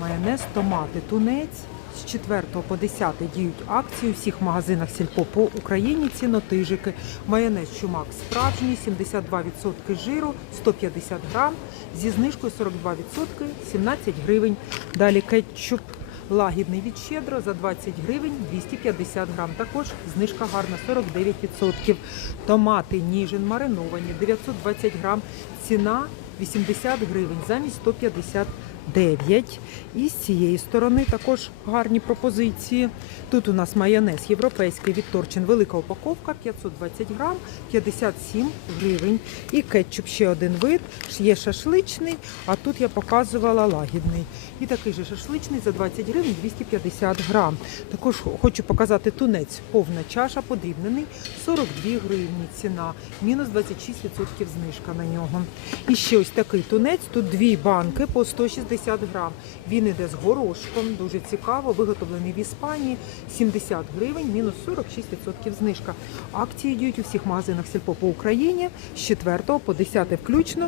Майонез, томати, тунець. З 4 по 10 діють акції у всіх магазинах сільпо по Україні. Цінотижики. Майонез Чумак справжній, 72% жиру, 150 грам. Зі знижкою 42%, 17 гривень. Далі кетчуп лагідний від щедро за 20 гривень 250 грам. Також знижка гарна 49%. Томати ніжин мариновані 920 грам. Ціна 80 гривень замість 159. І з цієї сторони також гарні пропозиції. Тут у нас майонез європейський від Торчин, велика упаковка 520 грам, 57 гривень. І кетчуп ще один вид. Є шашличний, а тут я показувала лагідний. І такий же шашличний за 20 гривень 250 грам. Також хочу показати тунець, повна чаша, подрібнений 42 гривні ціна, мінус 26% знижка на нього. І ще ось такий тунець, тут дві банки по 160 грам. Він іде з горошком, дуже цікаво, виготовлений в Іспанії, 70 гривень, мінус 46% знижка. Акції діють у всіх магазинах сільпо по Україні з 4 по 10 включно.